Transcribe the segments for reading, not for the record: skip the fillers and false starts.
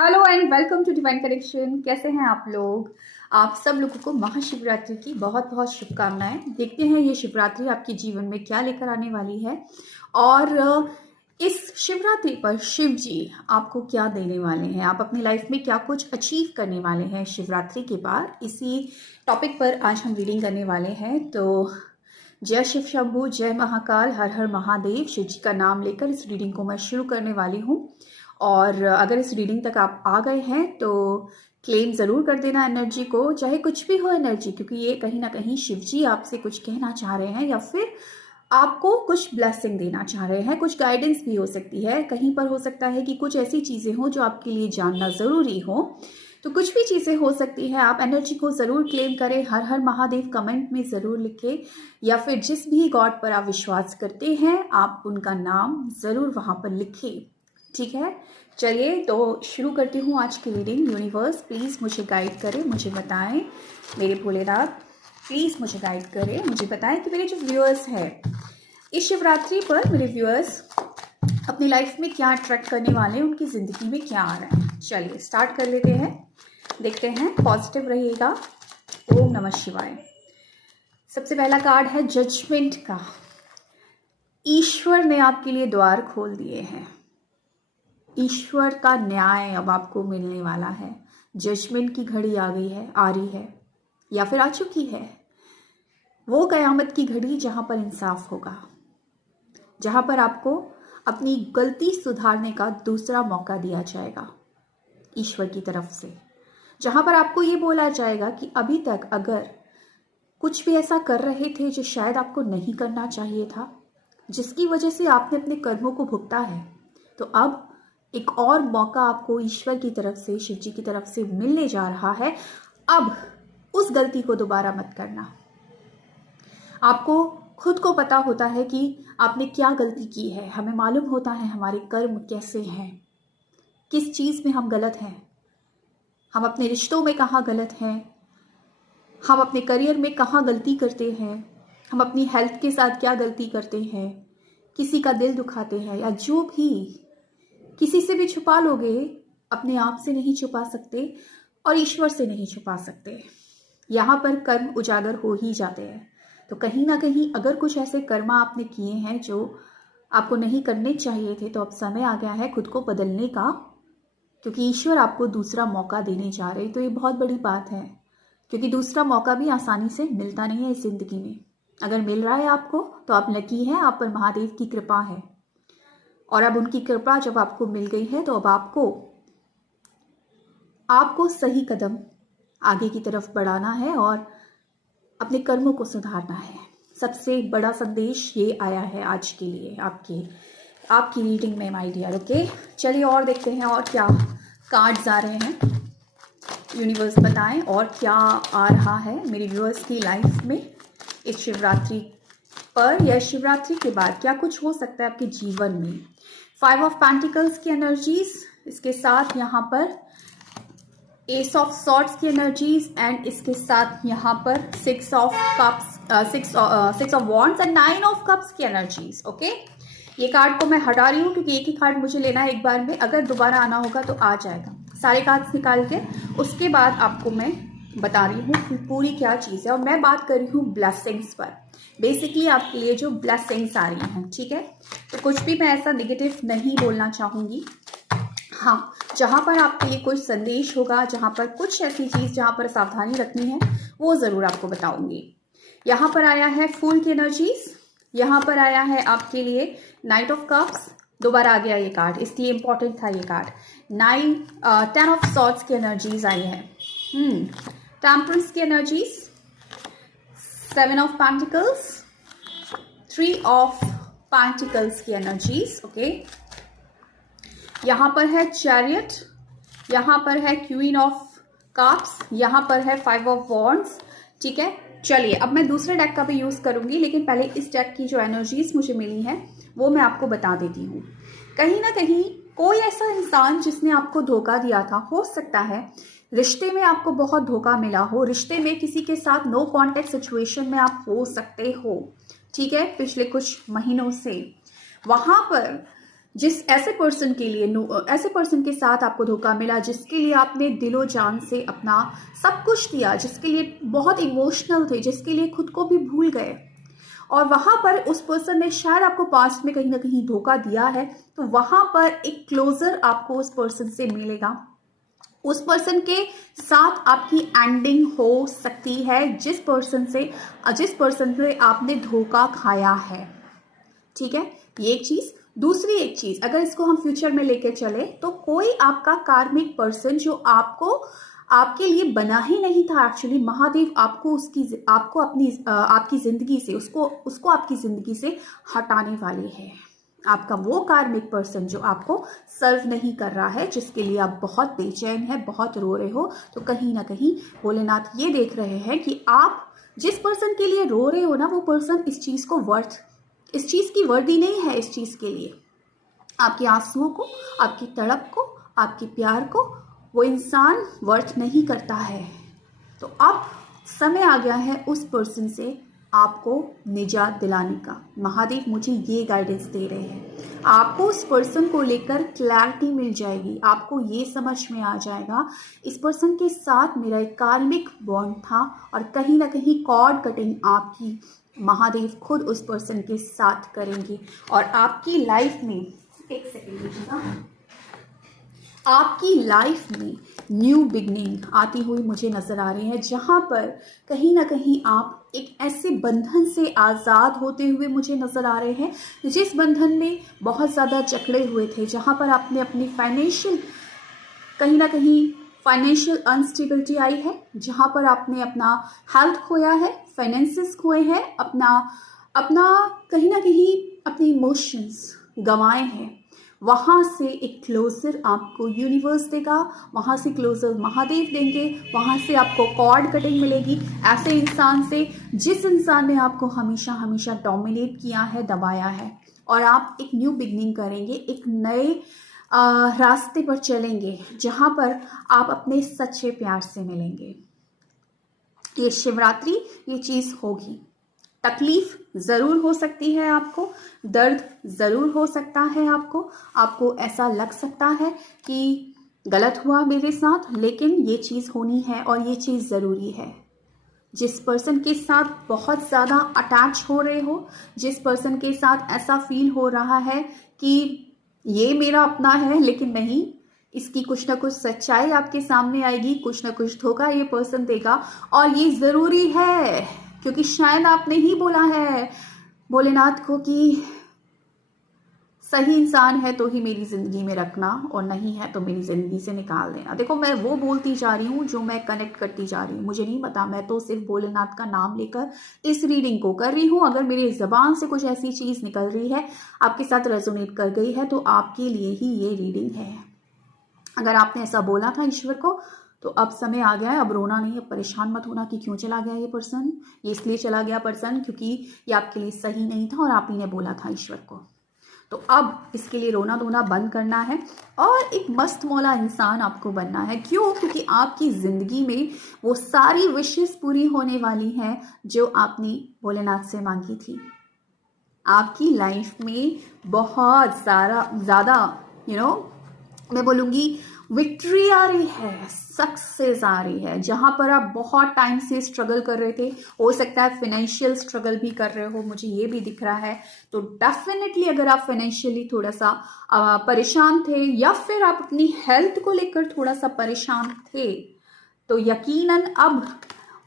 Hello and welcome to divine connection. कैसे हैं आप लोग? आप सब लोगों को महाशिवरात्रि की बहुत बहुत शुभकामनाएं। देखते हैं ये शिवरात्रि आपके जीवन में क्या लेकर आने वाली है और इस शिवरात्रि पर शिव जी आपको क्या देने वाले हैं, आप अपनी लाइफ में क्या कुछ अचीव करने वाले हैं शिवरात्रि के बाद। इसी टॉपिक पर आज हम रीडिंग करने वाले हैं। तो जय शिव शंभू, जय महाकाल, हर हर महादेव। शिव जी का नाम लेकर इस रीडिंग को मैं शुरू करने वाली हूँ। और अगर इस रीडिंग तक आप आ गए हैं तो क्लेम ज़रूर कर देना एनर्जी को, चाहे कुछ भी हो एनर्जी, क्योंकि ये कहीं ना कहीं शिव जी आपसे कुछ कहना चाह रहे हैं या फिर आपको कुछ ब्लेसिंग देना चाह रहे हैं। कुछ गाइडेंस भी हो सकती है, कहीं पर हो सकता है कि कुछ ऐसी चीज़ें हो जो आपके लिए जानना ज़रूरी हो। तो कुछ भी चीज़ें हो सकती हैं। आप एनर्जी को ज़रूर क्लेम करें, हर हर महादेव कमेंट में ज़रूर लिखें, या फिर जिस भी गॉड पर आप विश्वास करते हैं आप उनका नाम ज़रूर वहाँ पर लिखें। ठीक है, चलिए तो शुरू करती हूँ आज की रीडिंग। यूनिवर्स प्लीज़ मुझे गाइड करें, मुझे बताएं। मेरे भोलेनाथ प्लीज़ मुझे गाइड करें, मुझे बताएं कि मेरे जो व्यूअर्स हैं इस शिवरात्रि पर, मेरे व्यूअर्स अपनी लाइफ में क्या अट्रैक्ट करने वाले हैं, उनकी ज़िंदगी में क्या आ रहा है। चलिए स्टार्ट कर लेते हैं, देखते हैं। पॉजिटिव रहिएगा। ओम नमः शिवाय। सबसे पहला कार्ड है जजमेंट का। ईश्वर ने आपके लिए द्वार खोल दिए हैं। ईश्वर का न्याय अब आपको मिलने वाला है। जजमेंट की घड़ी आ गई है, आ रही है या फिर आ चुकी है। वो कयामत की घड़ी जहां पर इंसाफ होगा, जहां पर आपको अपनी गलती सुधारने का दूसरा मौका दिया जाएगा ईश्वर की तरफ से। जहां पर आपको ये बोला जाएगा कि अभी तक अगर कुछ भी ऐसा कर रहे थे जो शायद आपको नहीं करना चाहिए था, जिसकी वजह से आपने अपने कर्मों को भुगता है, तो अब एक और मौका आपको ईश्वर की तरफ से, शिव जी की तरफ से मिलने जा रहा है। अब उस गलती को दोबारा मत करना। आपको खुद को पता होता है कि आपने क्या गलती की है। हमें मालूम होता है हमारे कर्म कैसे हैं, किस चीज़ में हम गलत हैं, हम अपने रिश्तों में कहाँ गलत हैं, हम अपने करियर में कहाँ गलती करते हैं, हम अपनी हेल्थ के साथ क्या गलती करते हैं, किसी का दिल दुखाते हैं या जो भी। किसी से भी छुपा लोगे, अपने आप से नहीं छुपा सकते और ईश्वर से नहीं छुपा सकते। यहाँ पर कर्म उजागर हो ही जाते हैं। तो कहीं ना कहीं अगर कुछ ऐसे कर्म आपने किए हैं जो आपको नहीं करने चाहिए थे, तो अब समय आ गया है खुद को बदलने का, क्योंकि ईश्वर आपको दूसरा मौका देने जा रहे हैं। तो ये बहुत बड़ी बात है, क्योंकि दूसरा मौका भी आसानी से मिलता नहीं है इस जिंदगी में। अगर मिल रहा है आपको तो आप लकी हैं, आप पर महादेव की कृपा है। और अब उनकी कृपा जब आपको मिल गई है तो अब आपको सही कदम आगे की तरफ बढ़ाना है और अपने कर्मों को सुधारना है। सबसे बड़ा संदेश ये आया है आज के लिए आपकी रीडिंग में माय डियर। ओके, चलिए और देखते हैं और क्या कार्ड्स आ रहे हैं। यूनिवर्स बताएं और क्या आ रहा है मेरे व्यूअर्स की लाइफ में इस शिवरात्रि पर या शिवरात्रि के बाद क्या कुछ हो सकता है आपके जीवन में। 5 ऑफ पेंटिकल्स की एनर्जीज, इसके साथ यहाँ पर एस ऑफ सॉर्ड्स की एनर्जीज, एंड इसके साथ यहाँ पर 6 of cups, 6 of wands and 9 of cups की एनर्जीज। ओके, ये कार्ड को मैं हटा रही हूँ क्योंकि एक ही कार्ड मुझे लेना है एक बार में। अगर दोबारा आना होगा तो आ जाएगा। सारे कार्ड्स निकाल के उसके बाद आपको मैं बता रही हूँ कि पूरी क्या चीज़ है। और मैं बात कर रही हूँ ब्लेसिंग्स पर, बेसिकली आपके लिए जो ब्लेसिंग्स आ रही हैं। ठीक है, तो कुछ भी मैं ऐसा नेगेटिव नहीं बोलना चाहूँगी। हाँ, जहाँ पर आपके लिए कुछ संदेश होगा, जहाँ पर कुछ ऐसी चीज़ जहाँ पर सावधानी रखनी है, वो ज़रूर आपको बताऊंगी। यहाँ पर आया है फूल की एनर्जीज, यहाँ पर आया है आपके लिए नाइट ऑफ कप्स। दोबारा आ गया ये कार्ड, इसलिए इंपॉर्टेंट था ये कार्ड। 10 ऑफ सॉर्ड्स की एनर्जीज आई है, टेम्परेंस की energies, 7 of pentacles, 3 of pentacles की एनर्जीज। ओके, यहाँ पर है चैरियट, यहाँ पर है क्वीन ऑफ कप्स, यहाँ पर है 5 ऑफ वॉन्ड्स। ठीक है, चलिए अब मैं दूसरे डेक का भी यूज़ करूँगी, लेकिन पहले इस डेक की जो एनर्जीज मुझे मिली है वो मैं आपको बता देती हूँ। कहीं ना कहीं कोई ऐसा इंसान जिसने आपको धोखा दिया था, हो सकता है रिश्ते में आपको बहुत धोखा मिला हो, रिश्ते में किसी के साथ नो कॉन्टेक्ट सिचुएशन में आप हो सकते हो। ठीक है, पिछले कुछ महीनों से वहाँ पर जिस ऐसे पर्सन के लिए ऐसे पर्सन के साथ आपको धोखा मिला, जिसके लिए आपने दिलो जान से अपना सब कुछ दिया, जिसके लिए बहुत इमोशनल थे, जिसके लिए खुद को भी भूल गए, और वहाँ पर उस पर्सन ने शायद आपको पास्ट में कहीं ना कहीं धोखा दिया है, तो वहाँ पर एक क्लोजर आपको उस पर्सन से मिलेगा। उस पर्सन के साथ आपकी एंडिंग हो सकती है, जिस पर्सन से आपने धोखा खाया है। ठीक है, ये एक चीज। दूसरी एक चीज, अगर इसको हम फ्यूचर में लेके चले, तो कोई आपका कार्मिक पर्सन जो आपके लिए बना ही नहीं था, एक्चुअली महादेव आपकी जिंदगी से उसको आपकी जिंदगी से हटाने वाले हैं। आपका वो कार्मिक पर्सन जो आपको सर्व नहीं कर रहा है, जिसके लिए आप बहुत बेचैन है, बहुत रो रहे हो, तो कहीं ना कहीं भोलेनाथ ये देख रहे हैं कि आप जिस पर्सन के लिए रो रहे हो ना, वो पर्सन इस चीज की वर्दी नहीं है। इस चीज के लिए आपके आंसुओं को, आपकी तड़प को, आपके प्यार को वो इंसान वर्थ नहीं करता है। तो अब समय आ गया है उस पर्सन से आपको निजात दिलाने का। महादेव मुझे ये गाइडेंस दे रहे हैं। आपको उस पर्सन को लेकर क्लैरिटी मिल जाएगी, आपको ये समझ में आ जाएगा इस पर्सन के साथ मेरा एक कार्मिक बॉन्ड था, और कहीं ना कहीं कॉर्ड कटिंग आपकी महादेव खुद उस पर्सन के साथ करेंगे, और आपकी लाइफ में, एक सेकेंड लीजिएगा, आपकी लाइफ में न्यू बिगनिंग आती हुई मुझे नजर आ रही है, जहां पर कहीं ना कहीं आप एक ऐसे बंधन से आज़ाद होते हुए मुझे नजर आ रहे हैं, जिस बंधन में बहुत ज़्यादा जकड़े हुए थे, जहां पर आपने अपनी कहीं ना कहीं फाइनेंशियल अनस्टेबिलिटी आई है, जहां पर आपने अपना हेल्थ खोया है, फाइनेंसेस खोए हैं, अपना कहीं ना कहीं अपने इमोशंस गंवाए हैं। वहाँ से एक क्लोजर आपको यूनिवर्स देगा, वहाँ से क्लोजर महादेव देंगे, वहाँ से आपको कॉर्ड कटिंग मिलेगी ऐसे इंसान से जिस इंसान ने आपको हमेशा हमेशा डोमिनेट किया है, दबाया है, और आप एक न्यू बिगनिंग करेंगे, एक नए रास्ते पर चलेंगे, जहाँ पर आप अपने सच्चे प्यार से मिलेंगे। ये शिवरात्रि ये चीज़ होगी। तकलीफ ज़रूर हो सकती है, आपको दर्द ज़रूर हो सकता है, आपको ऐसा लग सकता है कि गलत हुआ मेरे साथ, लेकिन ये चीज़ होनी है और ये चीज़ ज़रूरी है। जिस पर्सन के साथ बहुत ज़्यादा अटैच हो रहे हो, जिस पर्सन के साथ ऐसा फील हो रहा है कि ये मेरा अपना है, लेकिन नहीं, इसकी कुछ ना कुछ सच्चाई आपके सामने आएगी, कुछ ना कुछ धोखा ये पर्सन देगा, और ये ज़रूरी है, क्योंकि शायद आपने ही बोला है भोलेनाथ को कि सही इंसान है तो ही मेरी ज़िंदगी में रखना, और नहीं है तो मेरी ज़िंदगी से निकाल देना। देखो, मैं वो बोलती जा रही हूँ जो मैं कनेक्ट करती जा रही हूँ, मुझे नहीं पता, मैं तो सिर्फ भोलेनाथ का नाम लेकर इस रीडिंग को कर रही हूँ। अगर मेरी ज़बान से कुछ ऐसी चीज़ निकल रही है, आपके साथ रेजोनेट कर गई है, तो आपके लिए ही ये रीडिंग है। अगर आपने ऐसा बोला था ईश्वर को, तो अब समय आ गया है, अब रोना नहीं, अब परेशान मत होना कि क्यों चला गया ये पर्सन। ये इसलिए चला गया पर्सन क्योंकि ये आपके लिए सही नहीं था, और आप ही ने बोला था ईश्वर को। तो अब इसके लिए रोना धोना बंद करना है, और एक मस्त मौला इंसान आपको बनना है। क्यों? क्योंकि आपकी ज़िंदगी में वो सारी विशेष पूरी होने वाली हैं जो आपने भोलेनाथ से मांगी थी। आपकी लाइफ में बहुत ज़्यादा मैं बोलूँगी विक्ट्री आ रही है, सक्सेस आ रही है। जहाँ पर आप बहुत टाइम से स्ट्रगल कर रहे थे, हो सकता है फाइनेंशियल स्ट्रगल भी कर रहे हो, मुझे ये भी दिख रहा है, तो डेफिनेटली अगर आप फाइनेंशियली थोड़ा सा परेशान थे, या फिर आप अपनी हेल्थ को लेकर थोड़ा सा परेशान थे, तो यकीनन अब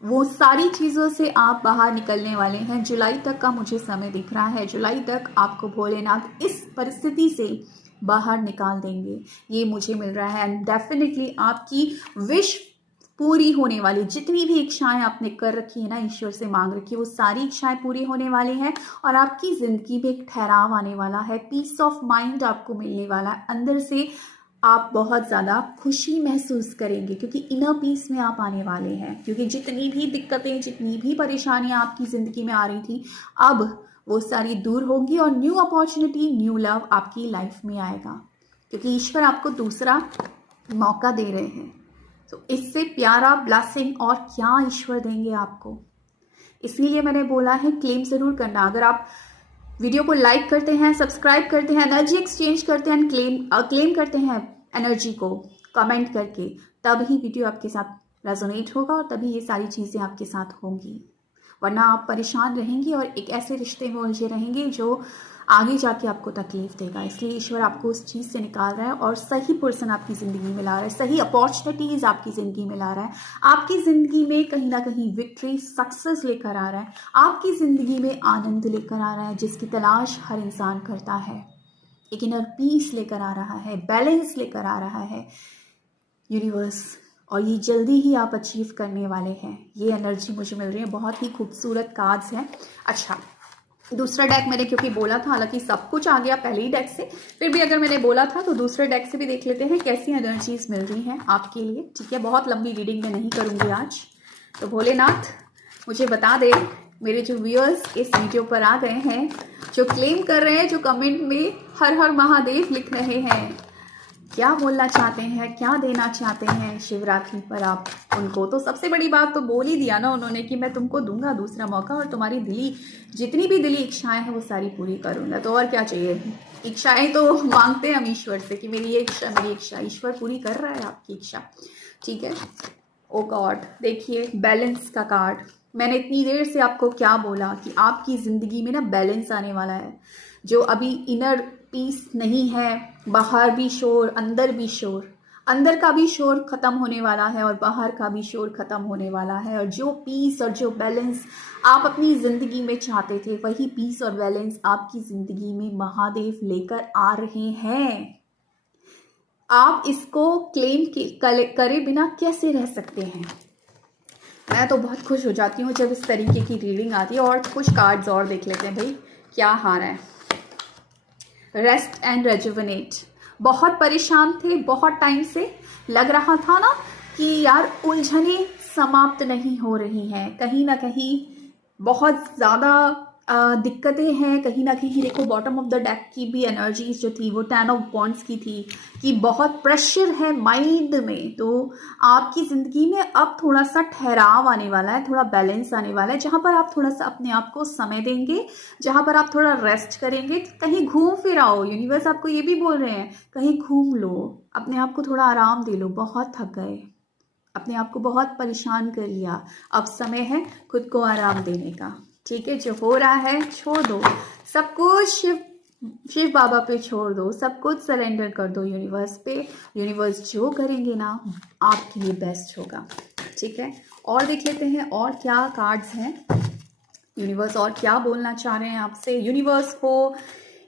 वो सारी चीज़ों से आप बाहर निकलने वाले हैं। जुलाई तक का मुझे समय दिख रहा है, जुलाई तक आपको भोलेनाथ इस परिस्थिति से बाहर निकाल देंगे, ये मुझे मिल रहा है। एंड डेफिनेटली आपकी विश पूरी होने वाली, जितनी भी इच्छाएं आपने कर रखी है ना, ईश्वर से मांग रखी है, वो सारी इच्छाएं पूरी होने वाली हैं, और आपकी ज़िंदगी में एक ठहराव आने वाला है, पीस ऑफ माइंड आपको मिलने वाला है। अंदर से आप बहुत ज़्यादा खुशी महसूस करेंगे, क्योंकि इनर पीस में आप आने वाले हैं। क्योंकि जितनी भी दिक्कतें, जितनी भी परेशानियां आपकी ज़िंदगी में आ रही थी, अब वो सारी दूर होंगी, और न्यू अपॉर्चुनिटी, न्यू लव आपकी लाइफ में आएगा, क्योंकि ईश्वर आपको दूसरा मौका दे रहे हैं। तो इससे प्यारा ब्लेसिंग और क्या ईश्वर देंगे आपको। इसीलिए मैंने बोला है क्लेम ज़रूर करना। अगर आप वीडियो को लाइक करते हैं, सब्सक्राइब करते हैं, एनर्जी एक्सचेंज करते हैं, क्लेम करते हैं एनर्जी को कमेंट करके, तब ही वीडियो आपके साथ रेजोनेट होगा और तभी ये सारी चीज़ें आपके साथ होंगी। वरना आप परेशान रहेंगी और एक ऐसे रिश्ते में उलझे रहेंगे जो आगे जाके आपको तकलीफ देगा। इसलिए ईश्वर आपको उस चीज़ से निकाल रहा है और सही पर्सन आपकी ज़िंदगी में ला रहा है, सही अपॉर्चुनिटीज़ आपकी ज़िंदगी में ला रहा है, आपकी ज़िंदगी में कहीं ना कहीं विक्ट्री, सक्सेस लेकर आ रहा है, आपकी ज़िंदगी में आनंद लेकर आ रहा है, जिसकी तलाश हर इंसान करता है। एक इनर पीस लेकर आ रहा है, बैलेंस लेकर आ रहा है यूनिवर्स, और ये जल्दी ही आप अचीव करने वाले हैं। ये एनर्जी मुझे मिल रही है, बहुत ही खूबसूरत कार्ड्स हैं। अच्छा, दूसरा डेक मैंने क्योंकि बोला था, हालांकि सब कुछ आ गया पहले ही डेक से, फिर भी अगर मैंने बोला था तो दूसरे डेक से भी देख लेते हैं कैसी एनर्जीज मिल रही हैं आपके लिए। ठीक है, बहुत लंबी रीडिंग मैं नहीं करूँगी आज, तो भोलेनाथ मुझे बता दे, मेरे जो व्यूअर्स इस वीडियो पर आ गए हैं, जो क्लेम कर रहे हैं, जो कमेंट में हर हर महादेव लिख रहे हैं, क्या बोलना चाहते हैं, क्या देना चाहते हैं शिवरात्रि पर आप उनको। तो सबसे बड़ी बात तो बोल ही दिया ना उन्होंने कि मैं तुमको दूंगा दूसरा मौका और तुम्हारी जितनी भी दिली इच्छाएं हैं वो सारी पूरी करूंगा। तो और क्या चाहिए, इच्छाएं तो मांगते हैं हम ईश्वर से कि मेरी ये इच्छा, मेरी इच्छा, ईश्वर पूरी कर रहा है आपकी इच्छा। ठीक है, ओ गॉड, देखिए बैलेंस का कार्ड। मैंने इतनी देर से आपको क्या बोला कि आपकी ज़िंदगी में ना बैलेंस आने वाला है। जो अभी इनर पीस नहीं है, बाहर भी शोर, अंदर भी शोर, अंदर का भी शोर ख़त्म होने वाला है और बाहर का भी शोर ख़त्म होने वाला है। और जो पीस और जो बैलेंस आप अपनी ज़िंदगी में चाहते थे, वही पीस और बैलेंस आपकी ज़िंदगी में महादेव लेकर आ रहे हैं। आप इसको क्लेम करे बिना कैसे रह सकते हैं। मैं तो बहुत खुश हो जाती हूँ जब इस तरीके की रीडिंग आती है। और कुछ कार्ड्स और देख लेते हैं भाई, क्या हार है। Rest and rejuvenate. बहुत परेशान थे, बहुत टाइम से लग रहा था ना कि यार उलझने समाप्त नहीं हो रही हैं, कहीं ना कहीं बहुत ज़्यादा दिक्कतें हैं। कहीं ना कहीं देखो, बॉटम ऑफ द डेक की भी एनर्जीज जो थी वो 10 ऑफ वॉन्ड्स की थी कि बहुत प्रेशर है माइंड में। तो आपकी ज़िंदगी में अब थोड़ा सा ठहराव आने वाला है, थोड़ा बैलेंस आने वाला है, जहाँ पर आप थोड़ा सा अपने आप को समय देंगे, जहाँ पर आप थोड़ा रेस्ट करेंगे, कहीं घूम फिर आओ। यूनिवर्स आपको ये भी बोल रहे हैं, कहीं घूम लो, अपने आप को थोड़ा आराम दे लो, बहुत थक गए, अपने आप को बहुत परेशान कर लिया, अब समय है खुद को आराम देने का। ठीक है, जो हो रहा है छोड़ दो, सब कुछ शिव बाबा पे छोड़ दो, सब कुछ सरेंडर कर दो यूनिवर्स पे। यूनिवर्स जो करेंगे ना आपके लिए बेस्ट होगा। ठीक है, और देख लेते हैं और क्या कार्ड्स हैं, यूनिवर्स और क्या बोलना चाह रहे हैं आपसे। यूनिवर्स हो,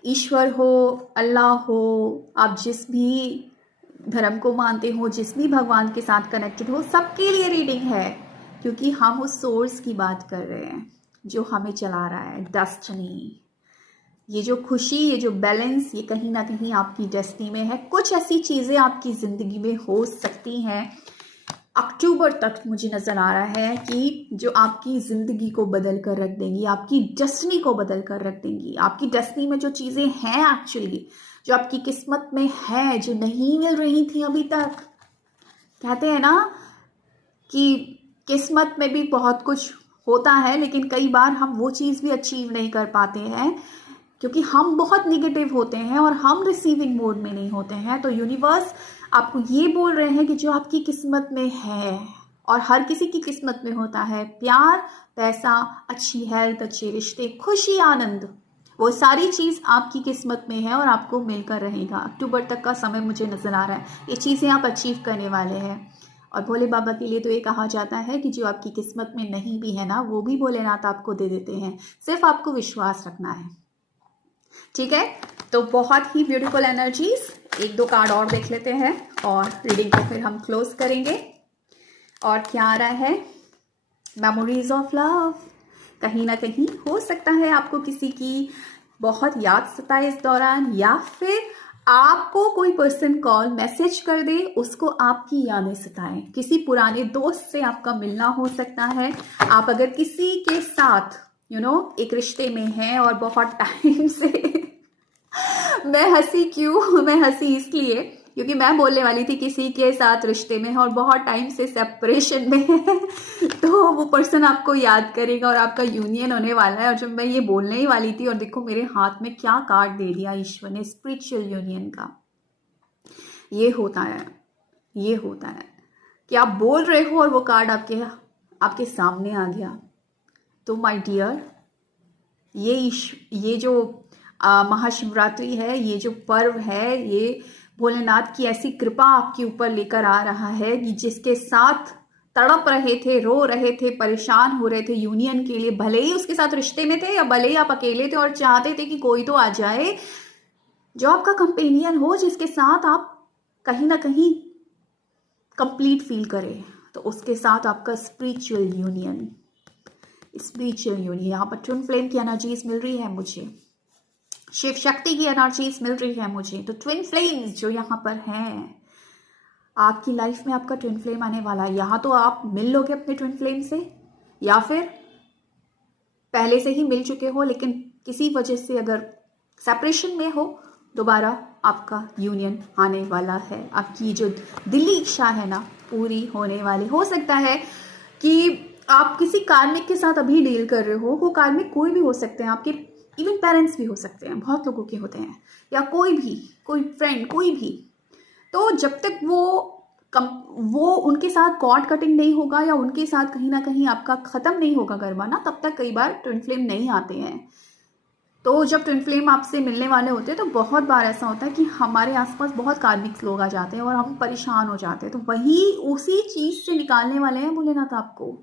ईश्वर हो, अल्लाह हो, आप जिस भी धर्म को मानते हो, जिस भी भगवान के साथ कनेक्टेड हो, सबके लिए रीडिंग है, क्योंकि हम उस सोर्स की बात कर रहे हैं जो हमें चला रहा है, डेस्टिनी। ये जो खुशी, ये जो बैलेंस, ये कहीं ना कहीं आपकी डेस्टिनी में है। कुछ ऐसी चीज़ें आपकी ज़िंदगी में हो सकती हैं अक्टूबर तक, मुझे नज़र आ रहा है कि जो आपकी ज़िंदगी को बदल कर रख देंगी, आपकी डेस्टिनी को बदल कर रख देंगी। आपकी डेस्टिनी में जो चीज़ें हैं एक्चुअली, जो आपकी किस्मत में है, जो नहीं मिल रही थी अभी तक। कहते हैं ना कि किस्मत में भी बहुत कुछ होता है, लेकिन कई बार हम वो चीज़ भी अचीव नहीं कर पाते हैं क्योंकि हम बहुत निगेटिव होते हैं और हम रिसीविंग मोड में नहीं होते हैं। तो यूनिवर्स आपको ये बोल रहे हैं कि जो आपकी किस्मत में है, और हर किसी की किस्मत में होता है, प्यार, पैसा, अच्छी हेल्थ, अच्छे रिश्ते, खुशी, आनंद, वो सारी चीज़ आपकी किस्मत में है और आपको मिलकर रहेगा। अक्टूबर तक का समय मुझे नज़र आ रहा है, ये चीज़ें आप अचीव करने वाले हैं। और भोले बाबा के लिए तो ये कहा जाता है कि जो आपकी किस्मत में नहीं भी है ना, वो भी भोलेनाथ आपको दे देते हैं, सिर्फ आपको विश्वास रखना है। ठीक है, तो बहुत ही ब्यूटीफुल एनर्जीज। एक दो कार्ड और देख लेते हैं और रीडिंग को फिर हम क्लोज करेंगे। और क्या आ रहा है, मेमोरीज ऑफ लव। कहीं ना कहीं हो सकता है आपको किसी की बहुत याद सताए इस दौरान, या फिर आपको कोई पर्सन कॉल मैसेज कर दे, उसको आपकी यादें सताएं। किसी पुराने दोस्त से आपका मिलना हो सकता है। आप अगर किसी के साथ एक रिश्ते में हैं और बहुत टाइम से मैं हंसी इसलिए क्योंकि मैं बोलने वाली थी किसी के साथ रिश्ते में है और बहुत टाइम से सेपरेशन में है तो वो पर्सन आपको याद करेगा और आपका यूनियन होने वाला है। और जब मैं ये बोलने ही वाली थी और देखो मेरे हाथ में क्या कार्ड दे दिया ईश्वर ने, स्पिरिचुअल यूनियन का। ये होता है, ये होता है कि आप बोल रहे हो और वो कार्ड आपके सामने आ गया। तो माय डियर, ये जो महाशिवरात्रि है, ये जो पर्व है, ये भोलेनाथ की ऐसी कृपा आपके ऊपर लेकर आ रहा है कि जिसके साथ तड़प रहे थे, रो रहे थे, परेशान हो रहे थे यूनियन के लिए, भले ही उसके साथ रिश्ते में थे या भले ही आप अकेले थे और चाहते थे कि कोई तो आ जाए जो आपका कंपेनियन हो, जिसके साथ आप कहीं ना कहीं कंप्लीट फील करें, तो उसके साथ आपका स्पिरिचुअल यूनियन, यहाँ पर ट्विन फ्लेम की एनर्जीज मिल रही है मुझे, शिव शक्ति की एनर्जीज मिल रही है मुझे। तो ट्विन फ्लेम्स जो यहाँ पर हैं, आपकी लाइफ में आपका ट्विन फ्लेम आने वाला है। यहाँ तो आप मिल लोगे अपने ट्विन फ्लेम से, या फिर पहले से ही मिल चुके हो लेकिन किसी वजह से अगर सेपरेशन में हो, दोबारा आपका यूनियन आने वाला है। आपकी जो दिली इच्छा है ना, पूरी होने वाली। हो सकता है कि आप किसी कार्मिक के साथ अभी डील कर रहे हो, वो कार्मिक कोई भी हो सकते हैं, आपके इवन पेरेंट्स भी हो सकते हैं, बहुत लोगों के होते हैं, या कोई फ्रेंड, कोई भी। तो जब तक वो उनके साथ कॉर्ड कटिंग नहीं होगा या उनके साथ कहीं ना कहीं आपका ख़त्म नहीं होगा गरबा ना, तब तक कई बार ट्विन फ्लेम नहीं आते हैं। तो जब ट्विन फ्लेम आपसे मिलने वाले होते हैं तो बहुत बार ऐसा होता है कि हमारे आसपास बहुत कार्मिक लोग आ जाते हैं और हम परेशान हो जाते हैं। तो वही उसी चीज़ से निकालने वाले हैं भोलेनाथ आपको,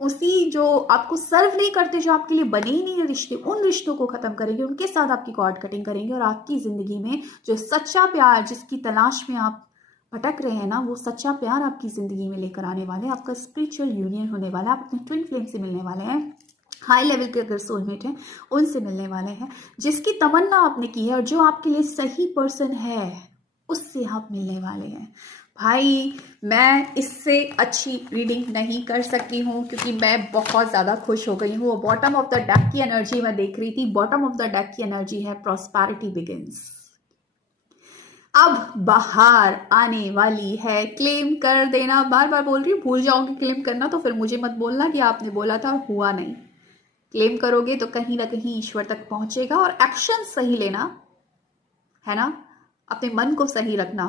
उसी जो आपको सर्व नहीं करते, जो आपके लिए बने ही नहीं है रिश्ते, उन रिश्तों को ख़त्म करेंगे, उनके साथ आपकी कॉर्ड कटिंग करेंगे और आपकी ज़िंदगी में जो सच्चा प्यार, जिसकी तलाश में आप भटक रहे हैं ना, वो सच्चा प्यार आपकी ज़िंदगी में लेकर आने वाले हैं। आपका स्पिरिचुअल यूनियन होने वाला है, आप अपने ट्विन फ्लेम से मिलने वाले हैं, हाई लेवल के अगर सोलमेट हैं उनसे मिलने वाले हैं, जिसकी तमन्ना आपने की है और जो आपके लिए सही पर्सन है उससे आप मिलने वाले हैं। भाई मैं इससे अच्छी रीडिंग नहीं कर सकती हूँ क्योंकि मैं बहुत ज़्यादा खुश हो गई हूँ। बॉटम ऑफ द डेक की एनर्जी मैं देख रही थी, बॉटम ऑफ द डेक की एनर्जी है प्रॉस्पेरिटी बिगिंस। अब बाहर आने वाली है, क्लेम कर देना। बार बार बोल रही हूँ, भूल जाओगे क्लेम करना तो फिर मुझे मत बोलना कि आपने बोला था और हुआ नहीं। क्लेम करोगे तो कहीं ना कहीं ईश्वर तक पहुंचेगा। और एक्शन सही लेना है ना, अपने मन को सही रखना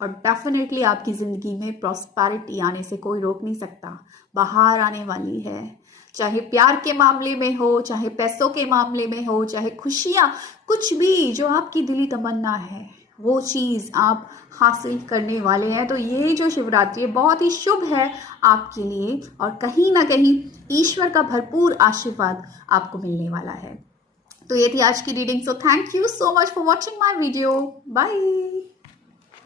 और डेफिनेटली आपकी ज़िंदगी में प्रॉस्पेरिटी आने से कोई रोक नहीं सकता। बाहर आने वाली है, चाहे प्यार के मामले में हो, चाहे पैसों के मामले में हो, चाहे खुशियाँ, कुछ भी जो आपकी दिली तमन्ना है वो चीज़ आप हासिल करने वाले हैं। तो ये जो शिवरात्रि है बहुत ही शुभ है आपके लिए और कहीं ना कहीं ईश्वर का भरपूर आशीर्वाद आपको मिलने वाला है। तो ये थी आज की reading. So thank you so much for watching my video. Bye.